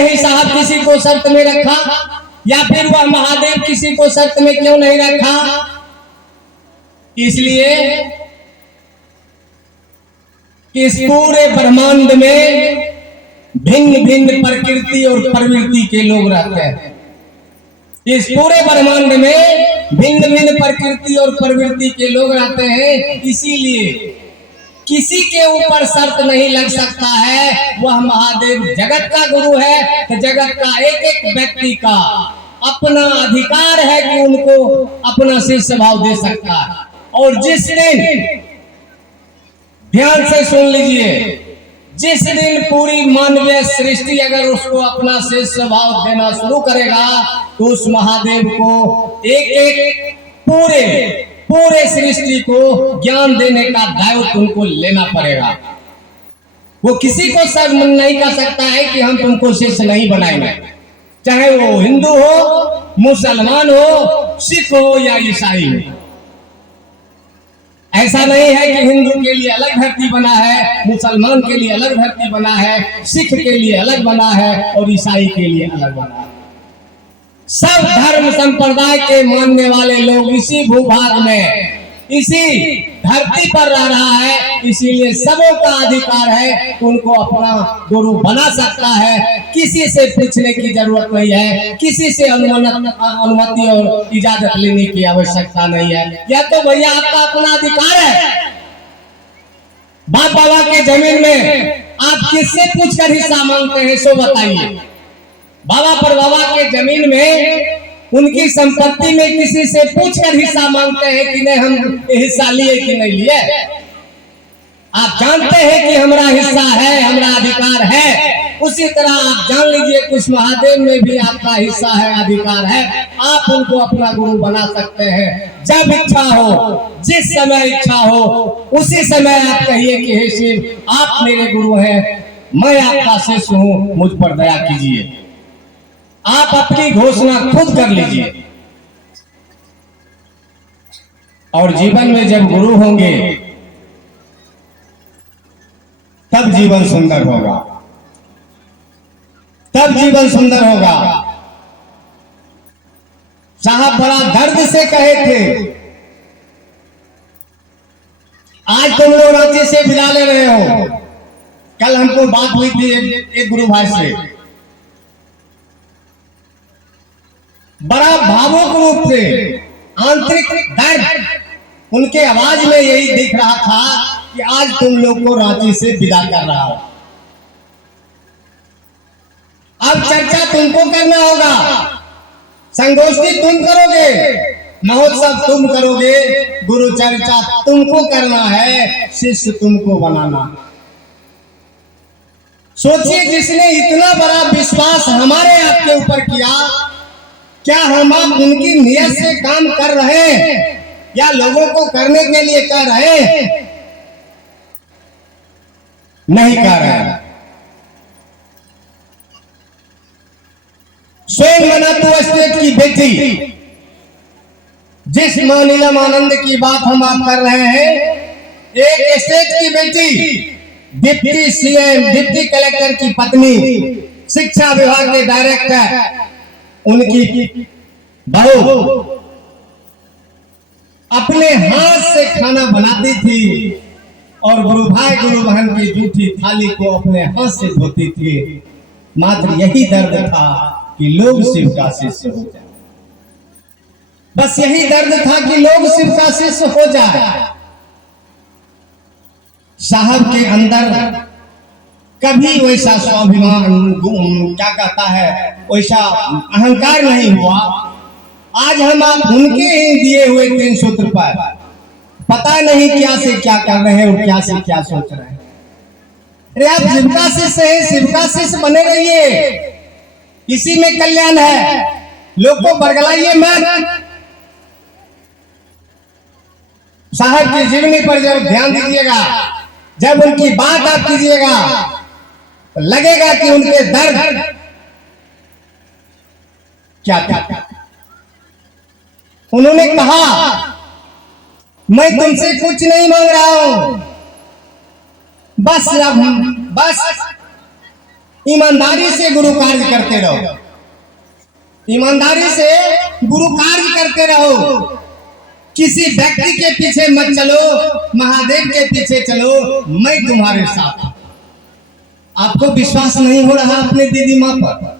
नहीं साहब किसी को शर्त में रखा, या फिर वह महादेव किसी को शर्त में क्यों नहीं रखा? इसलिए कि इस पूरे ब्रह्मांड में भिन्न भिन्न प्रकृति और प्रवृत्ति के लोग रहते हैं। इस पूरे ब्रह्मांड में भिन्न भिन्न प्रकृति और प्रवृत्ति के लोग रहते हैं, इसीलिए किसी के ऊपर शर्त नहीं लग सकता है। वह महादेव जगत का गुरु है, तो जगत का एक एक व्यक्ति का अपना अधिकार है कि उनको अपना शिष्य भाव दे सकता है। और जिस दिन, ध्यान से सुन लीजिए, जिस दिन पूरी मानवीय सृष्टि अगर उसको अपना शिष्य भाव देना शुरू करेगा, तो उस महादेव को एक एक पूरे सृष्टि को ज्ञान देने का दायित्व तुमको लेना पड़ेगा। वो किसी को सब नहीं कर सकता है कि हम तुमको शिष्य नहीं बनाएंगे, चाहे वो हिंदू हो, मुसलमान हो, सिख हो या ईसाई हो। ऐसा नहीं है कि हिंदू के लिए अलग धरती बना है, मुसलमान के लिए अलग धरती बना है, सिख के लिए अलग बना है और ईसाई के लिए अलग बना है। सब धर्म संप्रदाय के मानने वाले लोग इसी भूभाग में, इसी धरती पर रह रहा है, इसीलिए सबों का अधिकार है, उनको अपना गुरु बना सकता है। किसी से पूछने की जरूरत नहीं है, किसी से अनुमति और इजाजत लेने की आवश्यकता नहीं है। यह तो भैया आपका अपना अधिकार है। बाप बाबा के जमीन में आप किससे पूछकर हिस्सा मांगते हैं, सो बताइए। बाबा पर बाबा के जमीन में उनकी संपत्ति में किसी से पूछकर हिस्सा मांगते हैं कि नहीं हम हिस्सा लिए कि नहीं लिए? आप जानते हैं कि हमारा हिस्सा है, हमारा अधिकार है। उसी तरह आप जान लीजिए कुछ महादेव में भी आपका हिस्सा है, अधिकार है। आप उनको अपना गुरु बना सकते हैं। जब इच्छा हो, जिस समय इच्छा हो, उसी समय आप कहिए कि हे शिव आप मेरे गुरु हैं, मैं आपका शिष्य हूं, मुझ पर दया कीजिए। आप अपनी घोषणा खुद कर लीजिए। और जीवन में जब गुरु होंगे तब जीवन सुंदर होगा, तब जीवन सुंदर होगा। साहब बड़ा दर्द से कहे थे, आज तुम लोग रांची से विदा ले रहे हो। कल हमको बात हुई थी एक गुरु भाई से, बड़ा भावुक रूप से, आंतरिक दर्द उनके आवाज में यही दिख रहा था कि आज तुम लोग को रांची से विदा कर रहा हो। अब चर्चा तुमको करना होगा, संगोष्ठी तुम करोगे, महोत्सव तुम करोगे, गुरु चर्चा तुमको करना है, शिष्य तुमको बनाना। सोचिए जिसने इतना बड़ा विश्वास हमारे आपके ऊपर किया, क्या हम आप उनकी नियत से काम कर रहे हैं या लोगों को करने के लिए कर रहे हैं? नहीं कर रहे। स्वयं मनातू स्टेट की बेटी, जिस मां नीलम आनंद की बात हम आप कर रहे हैं, एक स्टेट की बेटी, डिप्टी सीएम, डिप्टी कलेक्टर की पत्नी, शिक्षा विभाग के डायरेक्टर, उनकी बहू अपने हाथ से खाना बनाती थी और गुरु भाई गुरु बहन की जूठी थाली को अपने हाथ से धोती थी। मात्र यही दर्द था कि लोग शिव का शिष्य हो जाए। बस यही दर्द था कि लोग शिव का शिष्य हो जाए। साहब के अंदर कभी वैसा स्वाभिमान, क्या कहता है, वैसा अहंकार नहीं हुआ। आज हम आप उनके ही दिए हुए 3 सूत्र पर पता नहीं क्या से क्या कर रहे हैं और क्या से क्या सोच रहे हैं। अरे आप शिव का शिष्य है, शिव का शिष्य बने रहिए, इसी में कल्याण है। लोग को बरगलाइए मत। साहब की जीवनी पर जब ध्यान दीजिएगा, जब उनकी बात आप कीजिएगा, तो लगेगा कि उनके दर्द क्या था। उन्होंने कहा मैं तुमसे कुछ नहीं मांग रहा हूं, बस ईमानदारी से गुरु कार्य करते रहो, ईमानदारी से गुरु कार्य करते रहो। किसी व्यक्ति के पीछे मत चलो, महादेव के पीछे चलो, मैं तुम्हारे साथ। आपको विश्वास नहीं हो रहा अपने दीदी माँ पर,